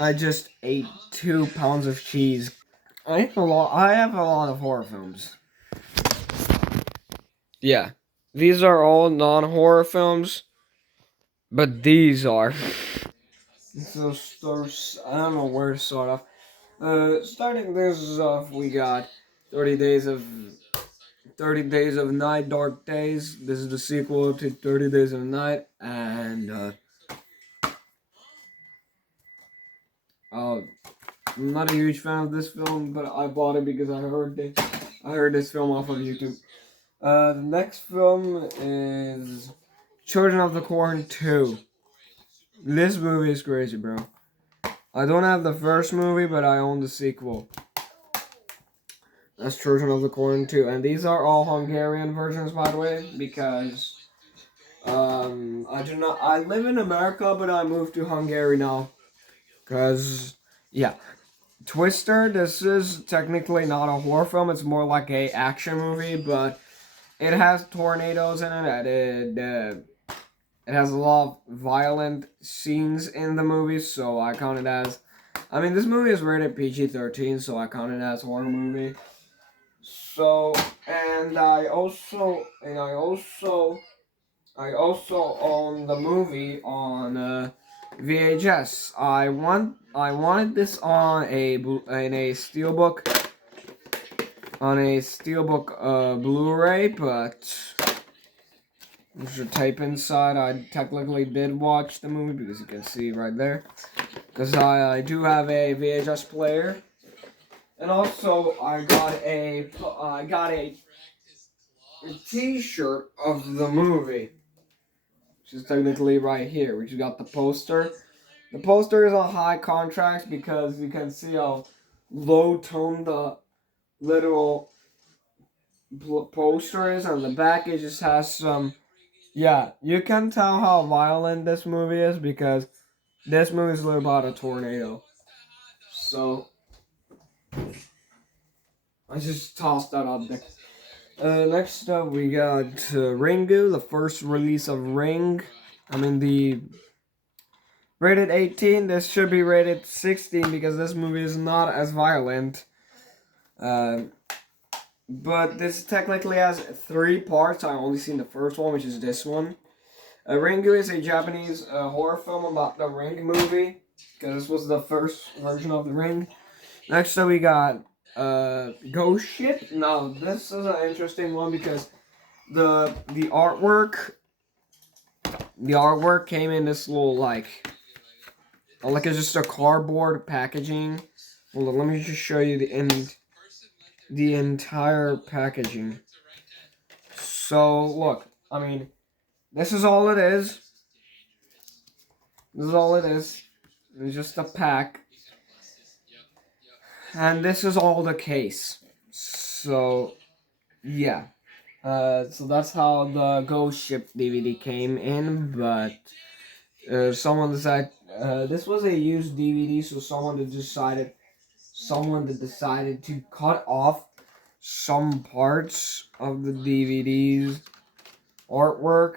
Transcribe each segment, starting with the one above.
I just ate 2 pounds of cheese. I have a lot of horror films. Yeah, these are all non-horror films, but these are. So, I don't know where to start off. Starting this off, we got 30 Days of 30 Days of Night, Dark Days. This is the sequel to 30 Days of Night, and I'm not a huge fan of this film, but I bought it because I heard this film off of YouTube. The next film is Children of the Corn 2. This movie is crazy, bro. I don't have the first movie, but I own the sequel. That's Children of the Corn 2. And these are all Hungarian versions, by the way, because I live in America, but I moved to Hungary now. Because, yeah. Twister, this is technically not a horror film, it's more like a action movie, but it has tornadoes in it, and it has a lot of violent scenes in the movie, so I count it as, I mean, this movie is rated PG-13, so I count it as horror movie. So, and I also own the movie on VHS. I wanted this on a steelbook Blu-ray, but there's a tape inside. I technically did watch the movie because you can see right there. Because I do have a VHS player, and also I got a T-shirt of the movie, which is technically right here. Which you got the poster. The poster is on high contrast because you can see how low tone the little poster is. On the back, it just has some. Yeah, you can tell how violent this movie is because this movie is literally about a tornado. So I just tossed that up there. Next up, we got Ringu, the first release of Ring. I mean, the rated 18. This should be rated 16 because this movie is not as violent. Uh, but this technically has 3 parts. I only seen the first one, which is this one. Ringu is a Japanese horror film about the Ring movie, because this was the first version of the Ring. Next up, we got Ghost Ship. Now, this is an interesting one because the artwork came in this little like it's just a cardboard packaging. Hold on, let me just show you the entire packaging. So look, I mean, this is all it is. This is all it is. It's just a pack. And this is all the case. So, yeah. So that's how the Ghost Ship DVD came in, but someone decided, this was a used DVD, so someone that decided to cut off some parts of the DVD's artwork.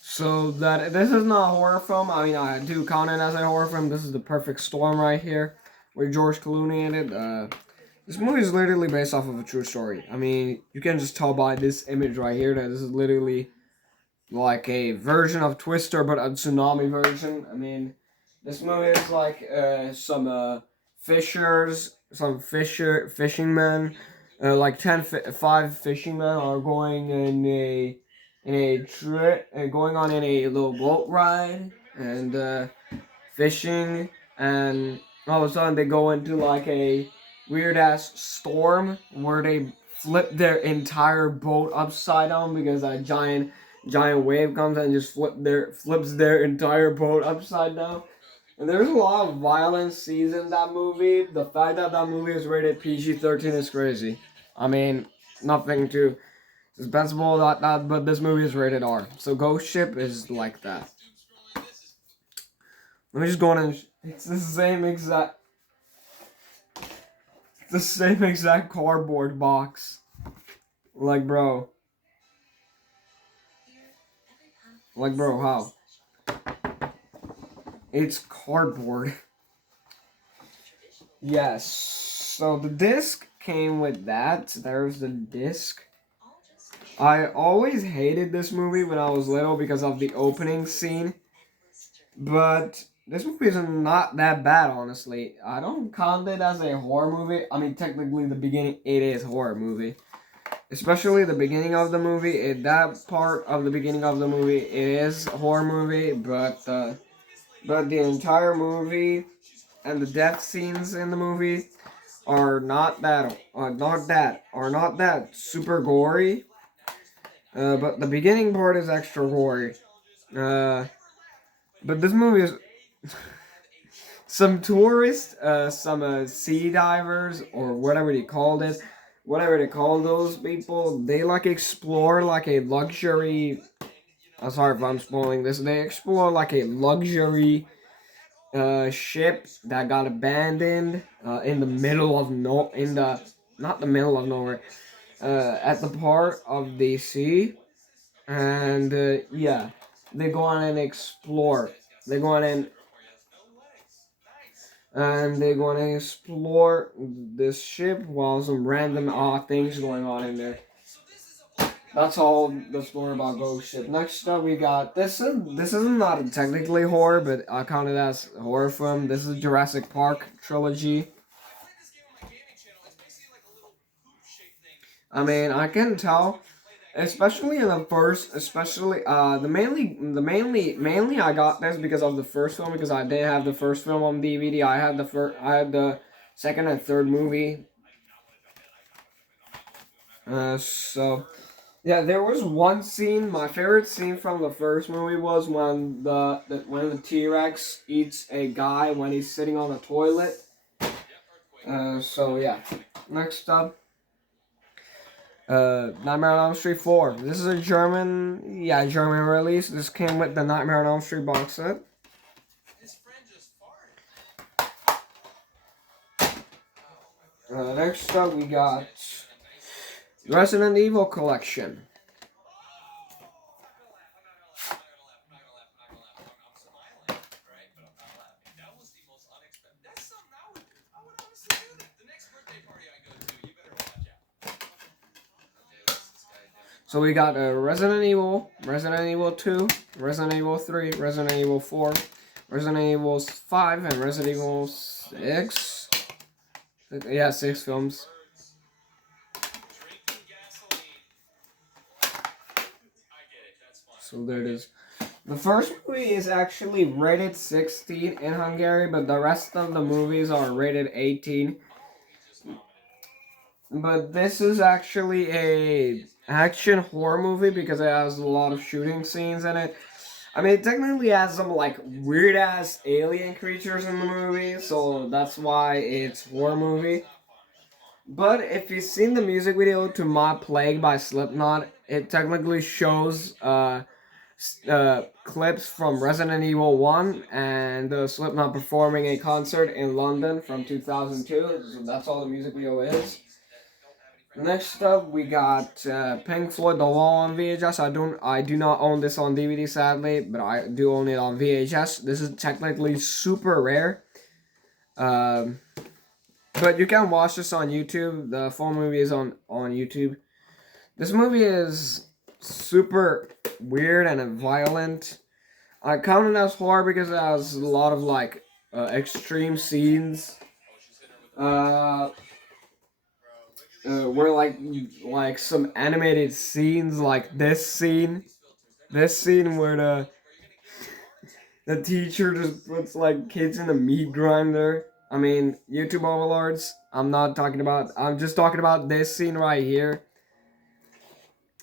So that this is not a horror film. I mean, I do count it as a horror film. This is The Perfect Storm right here, where George Clooney in it. This movie is literally based off of a true story. I mean, you can just tell by this image right here that this is literally like a version of Twister, but a tsunami version. I mean, this movie is like fishing men, like 5 fishing men are going in a trip, going on in a little boat ride and fishing, and all of a sudden they go into like a weird ass storm where they flip their entire boat upside down because a giant wave comes and just flips their entire boat upside down. And there's a lot of violent scenes in that movie. The fact that that movie is rated PG-13 is crazy. I mean, nothing too suspenseful about that, but this movie is rated R. So Ghost Ship is like that. Let me just go on and... It's the same exact cardboard box. Like, bro. Like, bro, how? It's cardboard. Yes. So the disc came with that. There's the disc. I always hated this movie when I was little because of the opening scene. But this movie is not that bad, honestly. I don't count it as a horror movie. I mean, technically, the beginning, it is a horror movie. Especially the beginning of the movie. That part of the beginning of the movie, it is a horror movie. But the entire movie and the death scenes in the movie are not that super gory. But the beginning part is extra gory. But this movie is some tourists, some sea divers or whatever they called it, whatever they call those people. They like explore like a luxury. I'm sorry if I'm spoiling this. They explore like a luxury ship that got abandoned in the middle of not the middle of nowhere, at the part of the sea, and yeah, they go on and explore. They go on and they go on and explore this ship while some random odd things going on in there. That's all the story about Ghost Ship. Next up, we got this is not technically horror, but I count it as a horror film. This is Jurassic Park trilogy. I mean, I can tell, especially in the first, mainly I got this because of the first film, because I didn't have the first film on DVD. I had the second and third movie. So. Yeah, there was one scene. My favorite scene from the first movie was when the T-Rex eats a guy when he's sitting on the toilet. So yeah. Next up, Nightmare on Elm Street 4. This is a German release. This came with the Nightmare on Elm Street box set. Next up, we got Resident Evil Collection. So we got Resident Evil 2, Resident Evil 3, Resident Evil 4, Resident Evil 5, and Resident Evil 6. Yeah, 6 films. So there it is. The first movie is actually rated 16 in Hungary, but the rest of the movies are rated 18. But this is actually a action horror movie because it has a lot of shooting scenes in it. I mean, it technically has some like weird ass alien creatures in the movie, so that's why it's horror movie. But if you've seen the music video to My Plague by Slipknot, it technically shows clips from Resident Evil 1 and Slipknot performing a concert in London from 2002. So that's all the music video is. Next up, we got Pink Floyd The Wall on VHS. I do not own this on DVD, sadly, but I do own it on VHS. This is technically super rare. But you can watch this on YouTube. The full movie is on YouTube. This movie is super weird and violent. I count it as horror because it has a lot of like extreme scenes. Where like some animated scenes, like this scene where the teacher just puts like kids in a meat grinder. I mean, YouTube overlords. I'm just talking about this scene right here.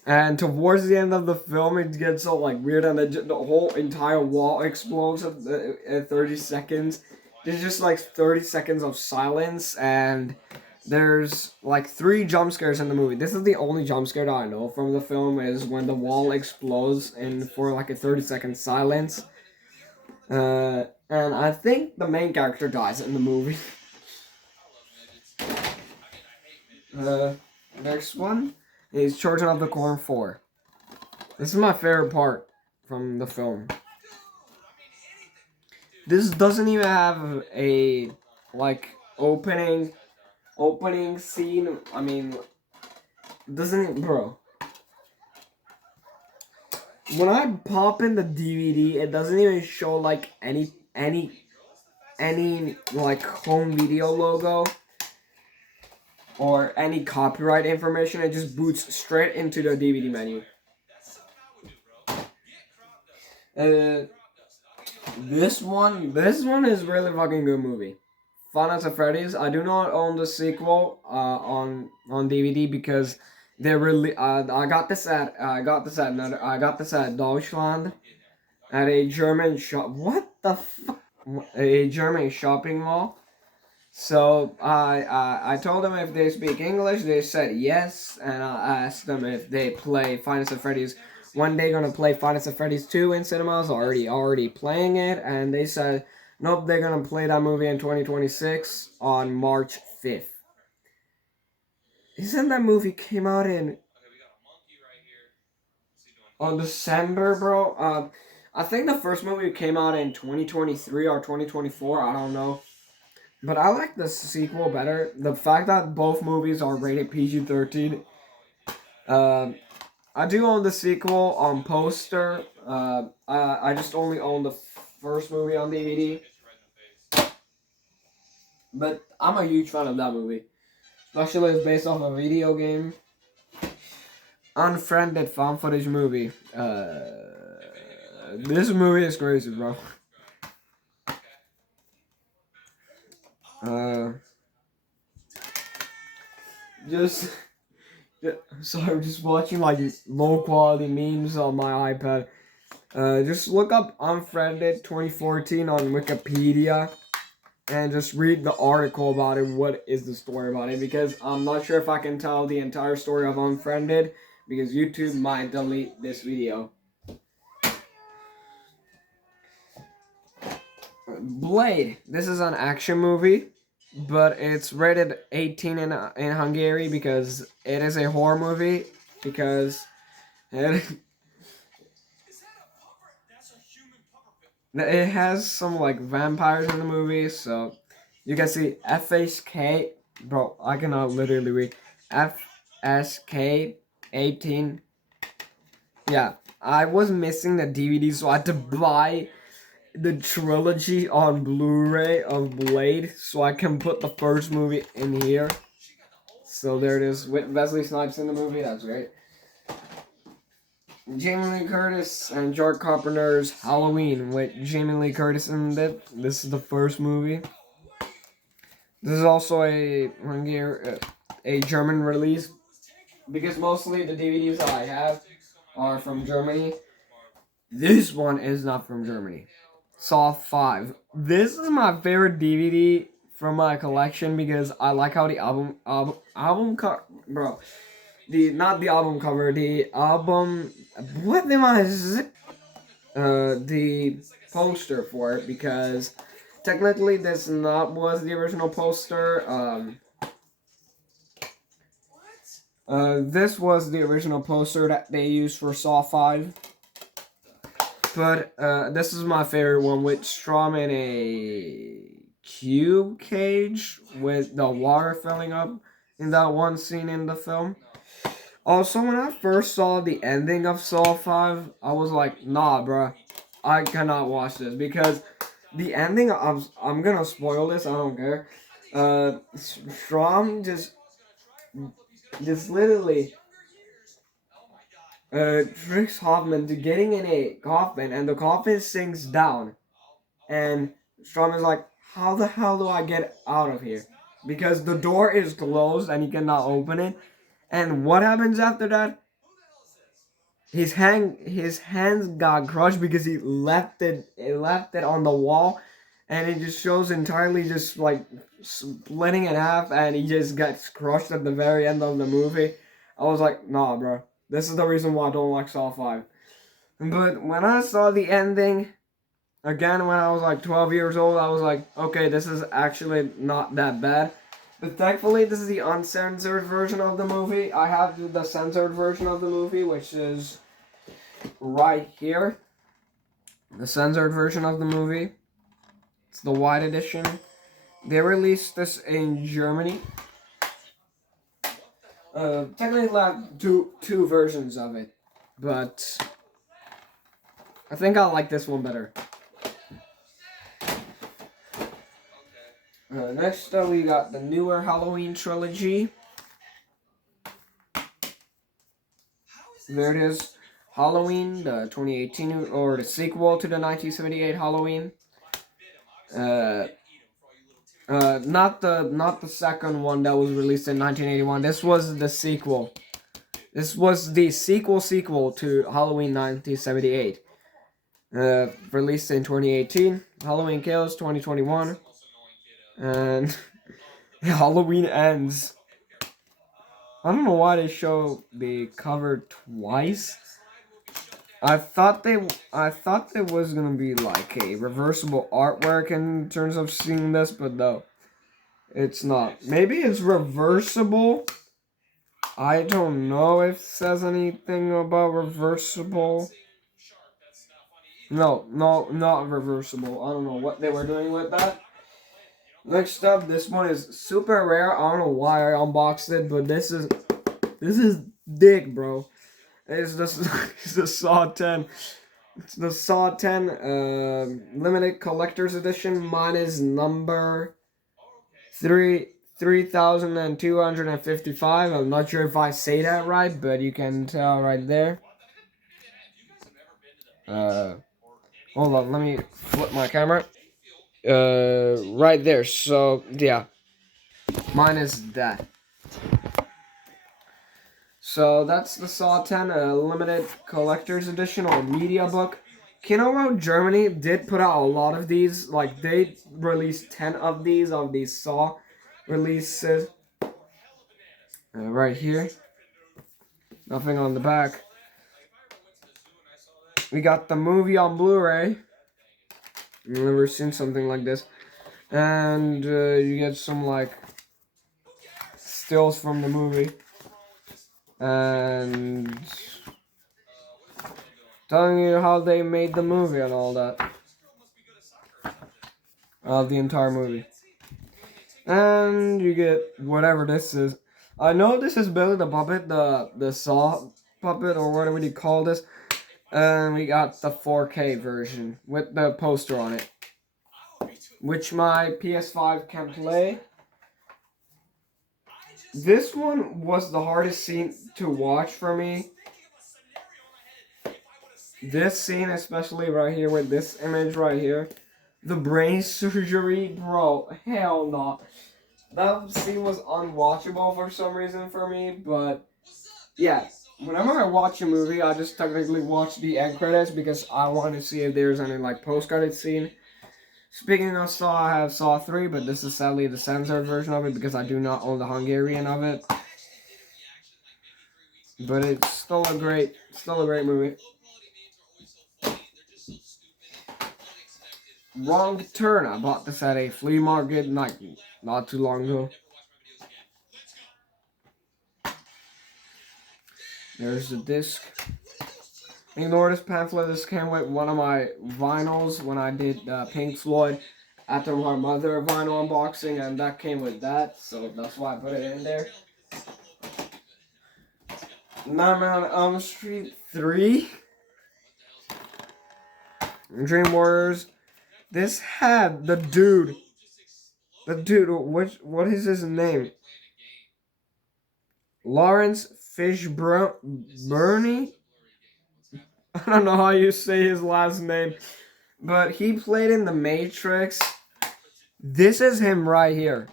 And towards the end of the film, it gets so like weird, and the whole entire wall explodes at 30 seconds. There's just like 30 seconds of silence, and there's like 3 jump scares in the movie. This is the only jump scare that I know from the film, is when the wall explodes and for like a 30-second silence. And I think the main character dies in the movie. Next one is Children of the Corn 4. This is my favorite part from the film. This doesn't even have a like opening scene. I mean, doesn't, bro. When I pop in the DVD, it doesn't even show like any like home video logo or any copyright information. It just boots straight into the DVD menu. This one is really fucking good movie. Five Nights at Freddy's. I do not own the sequel on DVD because they really I got this at Deutschland at a German shop. What the fuck? A German shopping mall. So I told them if they speak English. They said yes, and I asked them if they play Five Nights at Freddy's. When they gonna play Five Nights at Freddy's 2 in cinemas? Already playing it, and they said nope, they're gonna play that movie in 2026 on March 5th. Isn't that movie came out in on December, bro? I think the first movie came out in 2023 or 2024. I don't know. But I like the sequel better. The fact that both movies are rated PG-13. I do own the sequel on poster. I just only own the first movie on DVD. But I'm a huge fan of that movie. Especially it's based off a video game. Unfriended found footage movie. This movie is crazy, bro. Sorry, I'm just watching like low quality memes on my iPad. Just look up Unfriended 2014 on Wikipedia and just read the article about it. What is the story about it? Because I'm not sure if I can tell the entire story of Unfriended because YouTube might delete this video. Blade. This is an action movie, but it's rated 18 in Hungary because it is a horror movie. Because it has some like vampires in the movie, so you can see FSK. Bro, I cannot literally read. FSK 18. Yeah, I was missing the DVD, so I had to buy the trilogy on Blu-ray of Blade so I can put the first movie in here. So there it is with Wesley Snipes in the movie. That's great. Jamie Lee Curtis and John Carpenter's Halloween with Jamie Lee Curtis in it. This is the first movie. This is also a German release because mostly the DVDs that I have are from Germany. This one is not from Germany. Saw 5. This is my favorite DVD from my collection because I like how the album cover, bro. Not the album cover, the album. What am I? The poster for it because technically this was the original poster. This was the original poster that they used for Saw 5. But this is my favorite one with Strom in a cube cage with the water filling up in that one scene in the film. Also, when I first saw the ending of Saw 5, I was like, nah, bruh, I cannot watch this because the ending, I'm gonna spoil this, I don't care. Strom just literally tricks Hoffman to getting in a coffin, and the coffin sinks down. And Strom is like, how the hell do I get out of here? Because the door is closed and he cannot open it. And what happens after that? his hands got crushed because he left it on the wall, and it just shows entirely just like splitting in half, and he just gets crushed at the very end of the movie. I was like, nah, bro. This is the reason why I don't like Saw 5. But when I saw the ending, again, when I was like 12 years old, I was like, okay, this is actually not that bad. But thankfully, this is the uncensored version of the movie. I have the censored version of the movie, which is right here. The censored version of the movie. It's the white edition. They released this in Germany. Technically, I have two versions of it, but I think I like this one better. Next up, we got the newer Halloween trilogy. There it is. Halloween, the 2018, or the sequel to the 1978 Halloween. Not the second one that was released in 1981. This was the sequel. This was the sequel to Halloween 1978. Released in 2018. Halloween Kills 2021. And Halloween Ends. I don't know why they show the cover twice. I thought there was gonna be like a reversible artwork in terms of seeing this, but no, it's not. Maybe it's reversible. I don't know if it says anything about reversible. No, not reversible. I don't know what they were doing with that. Next up, this one is super rare. I don't know why I unboxed it, but this is dick, bro. It's the Saw 10. It's the Saw 10 limited collector's edition. Mine is number 3255. I'm not sure if I say that right, but you can tell right there. Hold on, let me flip my camera. Right there. So yeah, mine is that. So that's the Saw 10 limited collector's edition or media book. Kino Germany did put out a lot of these. Like they released 10 of these Saw releases. Right here. Nothing on the back. We got the movie on Blu-ray. I've never seen something like this. And you get some like stills from the movie. And telling you how they made the movie and all that. The entire movie. And you get whatever this is. I know this is Billy the Puppet, the Saw puppet, or whatever you call this. And we got the 4K version with the poster on it, which my PS5 can play. This one was the hardest scene to watch for me. This scene, especially right here with this image right here. The brain surgery, bro, hell no. That scene was unwatchable for some reason for me, but yeah. Whenever I watch a movie, I just technically watch the end credits because I want to see if there's any like post-credit scene. Speaking of Saw, I have Saw 3, but this is sadly the censored version of it because I do not own the Hungarian of it. But it's still a great movie. Wrong Turn. I bought this at a flea market not too long ago. There's the disc. Ignore this pamphlet. This came with one of my vinyls when I did Pink Floyd After My Mother vinyl unboxing, and that came with that, so that's why I put it in there. Nightmare on Elm Street 3. Dream Warriors. This had the dude, what is his name? Lawrence Fishburne? I don't know how you say his last name, but he played in The Matrix. This is him right here.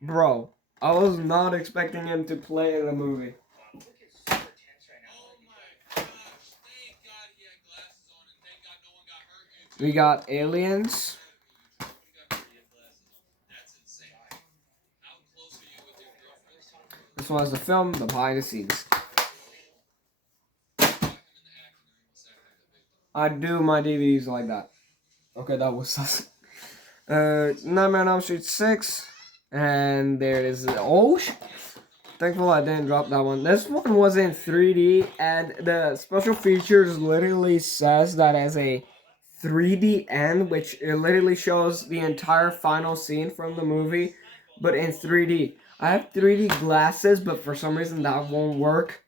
Bro, I was not expecting him to play in the movie. We got Aliens. This was the film, the behind the scenes. I do my DVDs like that. Okay, that was sus. Nightmare on Elm Street 6. And there it is. Oh, thankful I didn't drop that one. This one was in 3D, and the special features literally says that as a 3D end, which it literally shows the entire final scene from the movie, but in 3D. I have 3D glasses, but for some reason that won't work.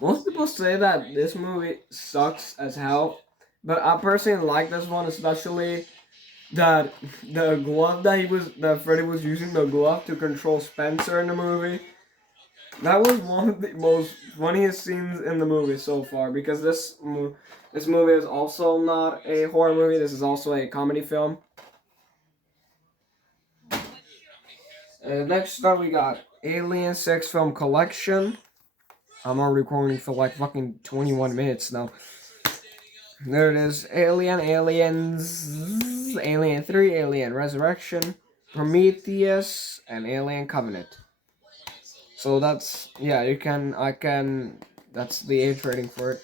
Most people say that this movie sucks as hell, but I personally like this one, especially that the glove that Freddy was using, the glove to control Spencer in the movie. That was one of the most funniest scenes in the movie so far, because this movie is also not a horror movie. This is also a comedy film. Next up, we got Alien 6 Film Collection. I'm already recording for like fucking 21 minutes now. There it is. Aliens, Alien 3, Alien Resurrection, Prometheus, and Alien Covenant. So that's, yeah, that's the age rating for it.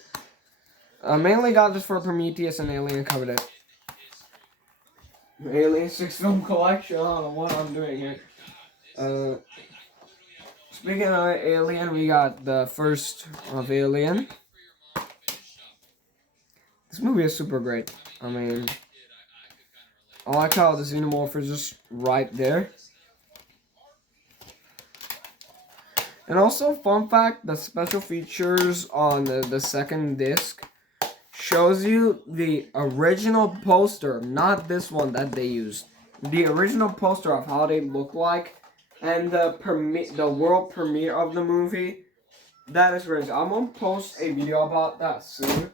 I mainly got this for Prometheus and Alien Covenant. Alien 6 Film Collection, I don't know what I'm doing here. Speaking of Alien, we got the first of Alien. This movie is super great. I mean, I like how the xenomorph is just right there. And also, fun fact, the special features on the second disc shows you the original poster, not this one that they used. The original poster of how they look like, and the world premiere of the movie. That is crazy. I'm gonna post a video about that soon.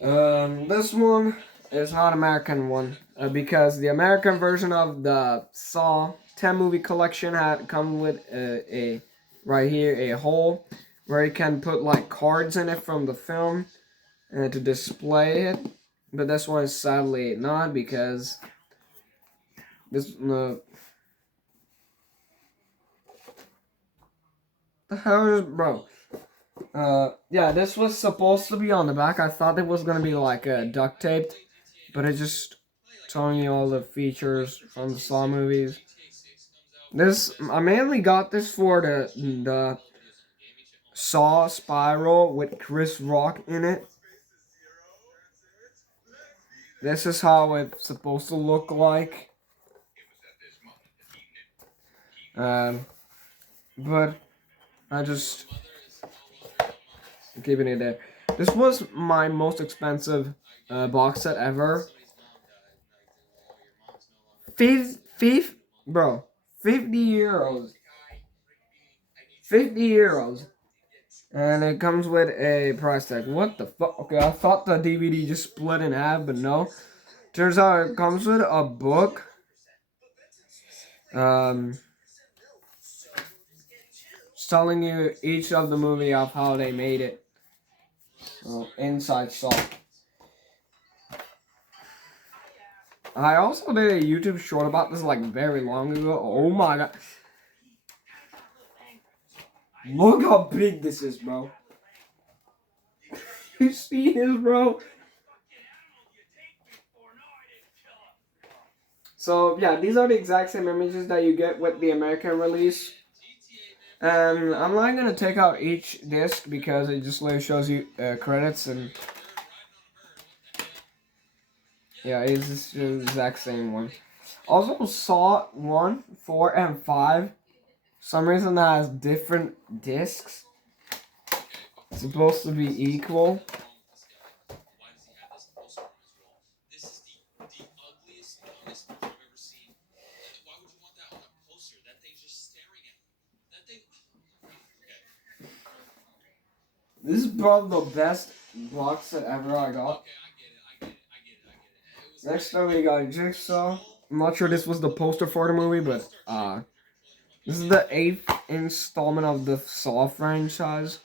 This one is not American one, because the American version of the Saw 10 movie collection had come with a right here a hole where you can put like cards in it from the film to display it. But this one is sadly not, because this the hell is, bro? Yeah, this was supposed to be on the back. I thought it was gonna be like duct taped, but it just telling you all the features from the Saw movies. I mainly got this for the Saw Spiral with Chris Rock in it. This is how it's supposed to look like. But I just keeping it there. This was my most expensive box set ever. Bro, 50 euros. 50 euros. And it comes with a price tag. What the fuck? Okay, I thought the DVD just split in half, but no. Turns out it comes with a book. It's telling you each of the movie of how they made it. So, inside Saw. I also did a YouTube short about this like very long ago. Oh my god. Look how big this is, bro. You see this, bro? So, yeah, these are the exact same images that you get with the American release. And I'm not going to take out each disc because it just literally shows you credits and... Yeah, it's the exact same one. Also, Saw 1, 4, and 5. For some reason that has different discs. It's supposed to be equal. This is probably the best box set ever I got. Next up we got Jigsaw. I'm not sure this was the poster for the movie, but This is the 8th installment of the Saw franchise.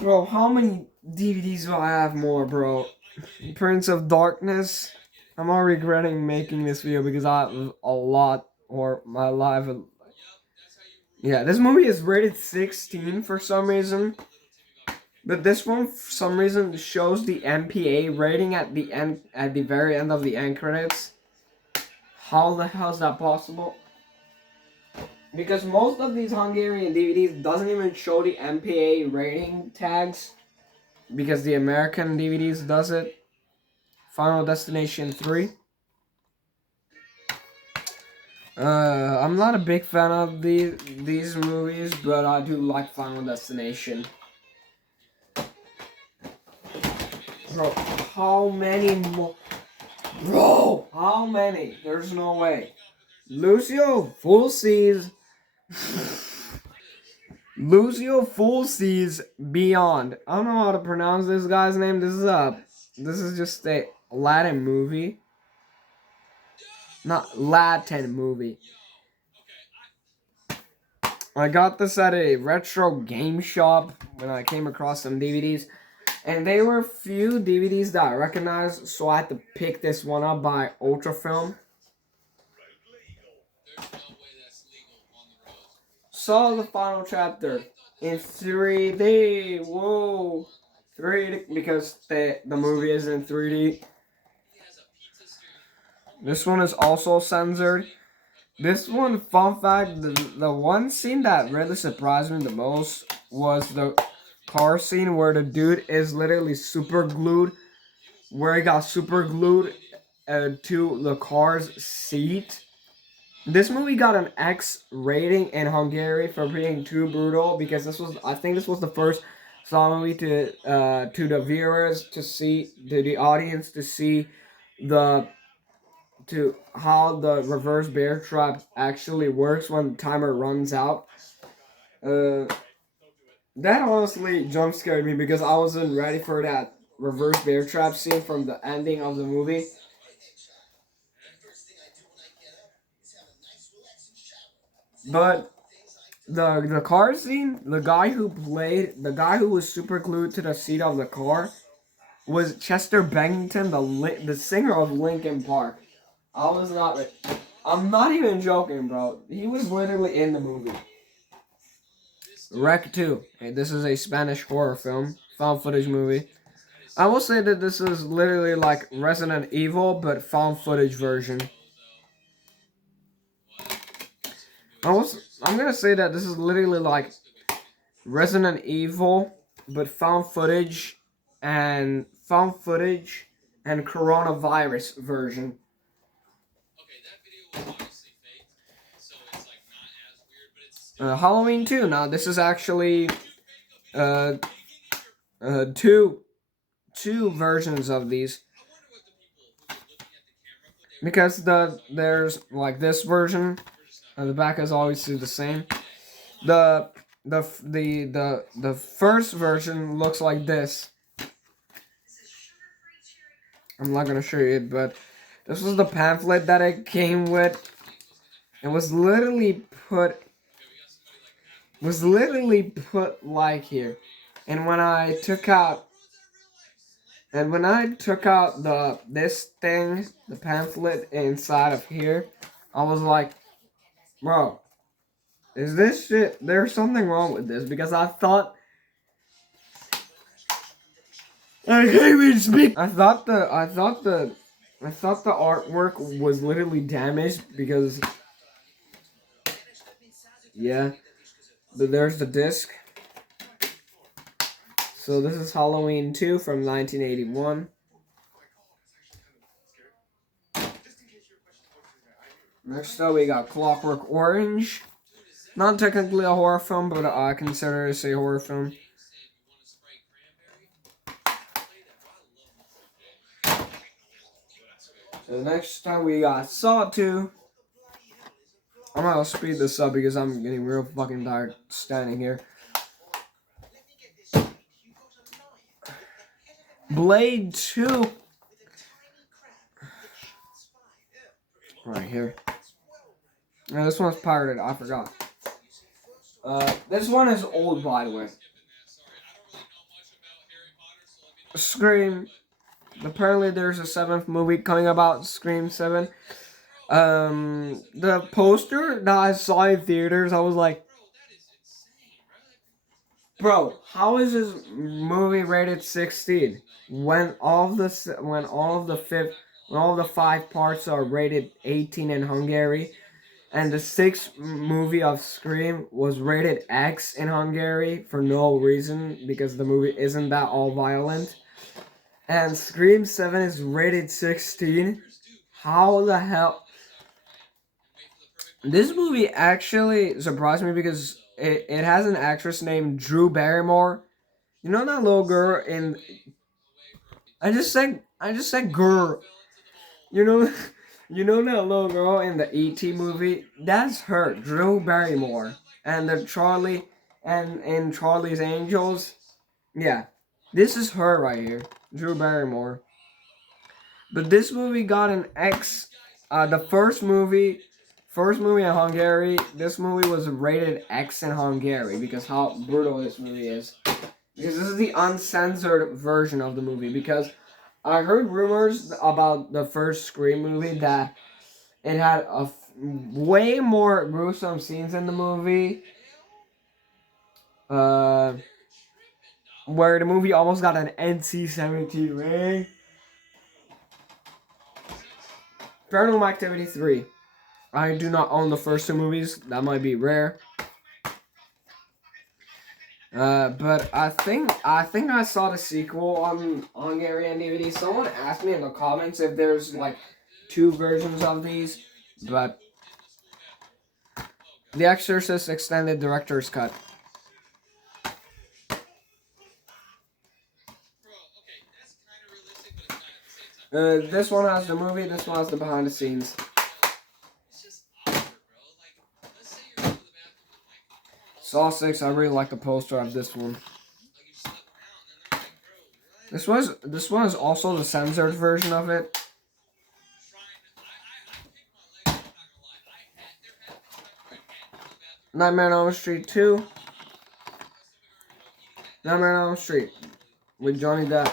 Bro, how many DVDs do I have more, bro? Prince of Darkness. I'm all regretting making this video because I have a lot, or my life. Yeah, this movie is rated 16 for some reason. But this one, for some reason, shows the MPA rating at the end, at the very end of the end credits. How the hell is that possible? Because most of these Hungarian DVDs doesn't even show the MPA rating tags. Because the American DVDs does it. Final Destination 3. I'm not a big fan of these movies, but I do like Final Destination. Bro, how many more? Bro, how many? There's no way. Lucio Fulci's Lucio Fulci's Beyond. I don't know how to pronounce this guy's name. This is just a Latin movie. Not Latin movie. I got this at a retro game shop when I came across some DVDs. And they were few DVDs that I recognized, so I had to pick this one up by Ultrafilm. Saw the final chapter in 3D. Whoa, 3D, because the movie is in 3D. This one is also censored. This one, fun fact, the one scene that really surprised me the most was the car scene where the dude is literally super glued, where he got super glued to the car's seat. This movie got an X rating in Hungary for being too brutal, because I think this was the first Saw movie to the viewers to see, to the audience to see how the reverse bear trap actually works when the timer runs out. That honestly jump scared me because I wasn't ready for that reverse bear trap scene from the ending of the movie. But the car scene, the guy who was super glued to the seat of the car was Chester Bennington, the singer of Linkin Park. I'm not even joking, bro. He was literally in the movie. Rec 2. Hey, this is a Spanish horror film, found footage movie. I will say that this is literally like Resident Evil, but found footage version. I'm gonna say that this is literally like Resident Evil, but found footage and coronavirus version. Halloween 2. Now this is actually two versions of these, because there's like this version. The back is always the same. The first version looks like this. I'm not gonna show you it, but this was the pamphlet that it came with. It was literally put like here. And when I took out this thing, the pamphlet inside of here, I was like, bro, is this shit, there's something wrong with this, because I thought I can't even speak. I thought the artwork was literally damaged, because yeah, but there's the disc. So this is Halloween 2 from 1981. Next up we got Clockwork Orange. Not technically a horror film, but I consider it a horror film. So next time we got Saw 2. I'm gonna speed this up because I'm getting real fucking tired standing here. Blade 2. right here. And this one's pirated. I forgot. This one is old, by the way. Scream. Apparently, there's a 7th movie coming about. Scream 7. The poster that I saw in theaters, I was like, bro, how is this movie rated 16 when all the 5 parts are rated 18 in Hungary, and the 6th movie of Scream was rated X in Hungary for no reason because the movie isn't that all violent, and Scream 7 is rated 16. How the hell? This movie actually surprised me because it has an actress named Drew Barrymore. You know that little girl in... I just said girl. You know you know that little girl in the E.T. movie? That's her, Drew Barrymore. And the Charlie and in Charlie's Angels. Yeah. This is her right here. Drew Barrymore. But this movie got an X. The first movie in Hungary, this movie was rated X in Hungary because how brutal this movie is. Because this is the uncensored version of the movie. Because I heard rumors about the first Scream movie that it had way more gruesome scenes in the movie. Where the movie almost got an NC-17 rating. Paranormal Activity 3. I do not own the first 2 movies. That might be rare. But I think I saw the sequel on Hungarian DVD. Someone asked me in the comments if there's like 2 versions of these, but The Exorcist Extended Director's Cut. This one has the movie. This one has the behind the scenes. Saw 6, I really like the poster of this one. This one is also the censored version of it. Nightmare on Elm Street 2. Nightmare on Elm Street with Johnny Depp.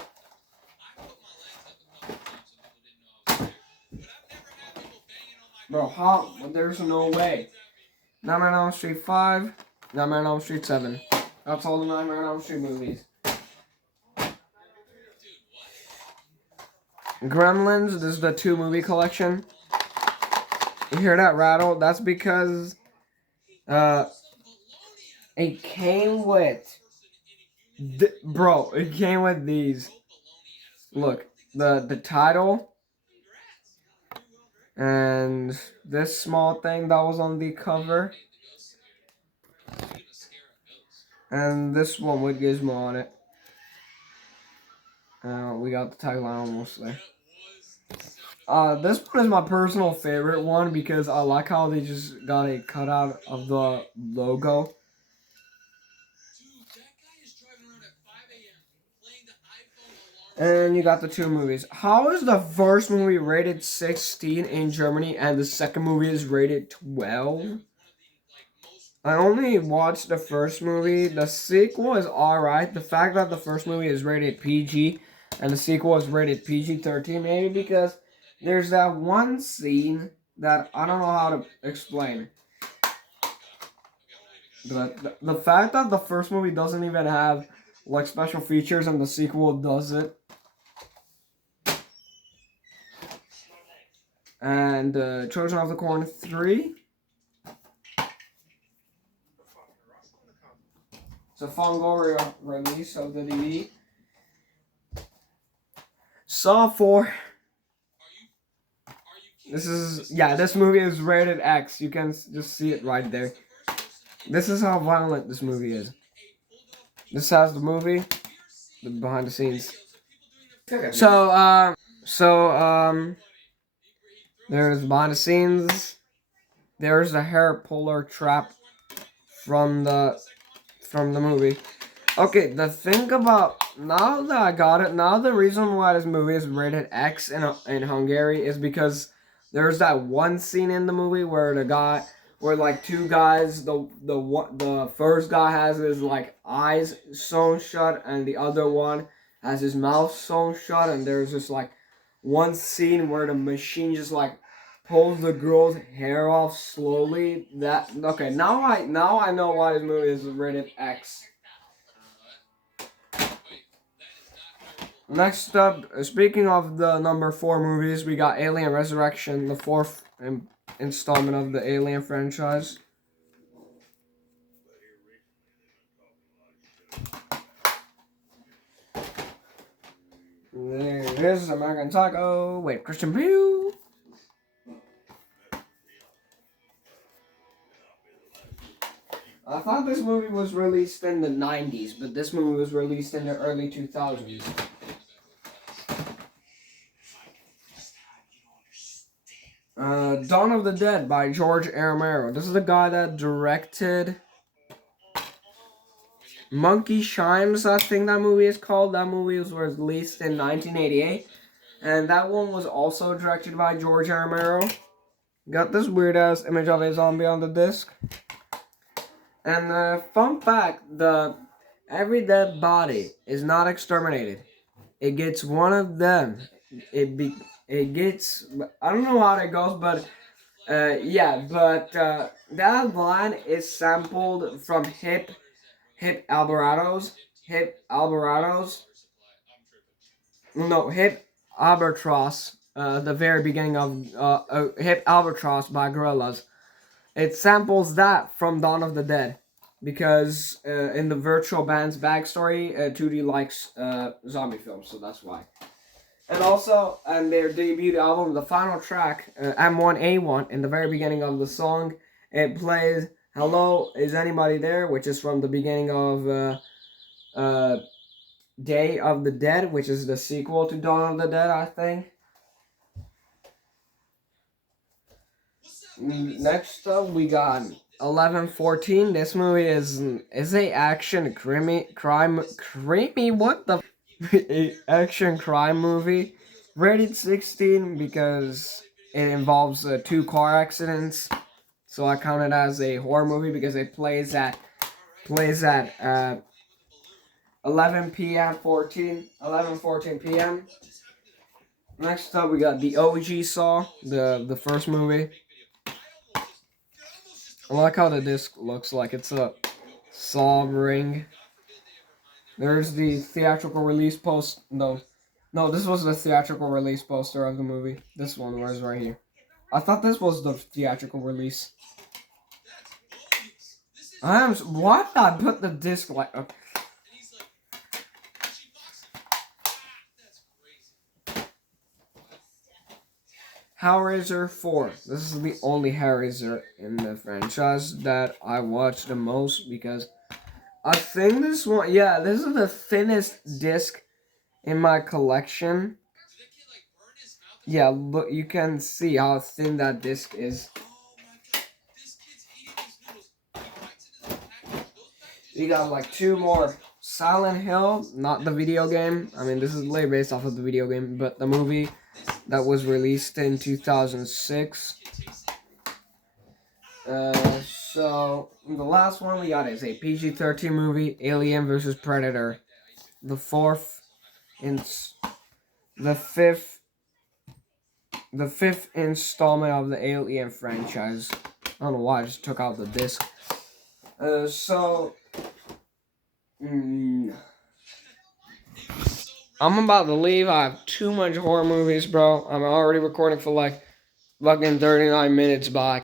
Bro, how? There's no way. Nightmare on Elm Street 5. Nightmare on Elm Street 7. That's all the Nightmare on Elm Street movies. Gremlins, this is the 2 movie collection. You hear that rattle? That's because it came with it came with these. Look, the title and this small thing that was on the cover. And this one with Gizmo on it. We got the tagline almost there. This one is my personal favorite one because I like how they just got a cutout of the logo. And you got the 2 movies. How is the first movie rated 16 in Germany and the second movie is rated 12? I only watched the first movie. The sequel is alright. The fact that the first movie is rated PG and the sequel is rated PG-13, maybe because there's that one scene that I don't know how to explain. But the fact that the first movie doesn't even have like special features and the sequel does it. And Children of the Corn 3. It's a Fangoria release of the DVD. Saw 4. This movie is rated X. You can just see it right there. This is how violent this movie is. This has the movie, the behind the scenes. So there's behind the scenes. There's the hair puller trap from the movie. Okay, the thing about, now that I got it, now the reason why this movie is rated X in Hungary is because there's that one scene in the movie where like two guys, the first guy has his like eyes sewn shut, and the other one has his mouth sewn shut, and there's just like one scene where the machine just like pulls the girl's hair off slowly. That okay? Now I know why this movie is rated X. Next up, speaking of the number 4 movies, we got Alien Resurrection, the 4th installment of the Alien franchise. There it is, American Psycho. Wait, Christian Bale. I thought this movie was released in the 90s, but this movie was released in the early 2000s. Dawn of the Dead by George A. Romero. This is the guy that directed Monkey Chimes, I think that movie is called. That movie was released in 1988. And that one was also directed by George A. Romero. Got this weird ass image of a zombie on the disc. And fun fact, every dead body is not exterminated. It gets one of them. It gets, I don't know how that goes, but that line is sampled from Hip Albatross, the very beginning of Hip Albatross by Gorillaz. It samples that from Dawn of the Dead, because in the Virtual Band's backstory, 2D likes zombie films, so that's why. And also, on their debut album, the final track, M1A1, in the very beginning of the song, it plays Hello, Is Anybody There?, which is from the beginning of Day of the Dead, which is the sequel to Dawn of the Dead, I think. Next up, we got 11-14. This movie is a action crime what the action crime movie, rated 16 because it involves 2 car accidents. So I count it as a horror movie because it plays at 11 p.m. 11:14 p.m. Next up, we got the OG Saw, the first movie. I like how the disc looks like it's a saw ring. There's the theatrical release post. No, this was the theatrical release poster of the movie. This one was right here. I thought this was the theatrical release. Why did I put the disc like? Okay. Hellraiser 4. This is the only Hellraiser in the franchise that I watch the most because I think this one, this is the thinnest disc in my collection. Yeah, look, you can see how thin that disc is. We got like 2 more. Silent Hill, not the video game. I mean, this is later based off of the video game, but the movie that was released in 2006. So the last one we got is a PG-13 movie, Alien vs. Predator. The fifth installment of the Alien franchise. I don't know why I just took out the disc. I'm about to leave. I have too much horror movies, bro. I'm already recording for like fucking 39 minutes, bye.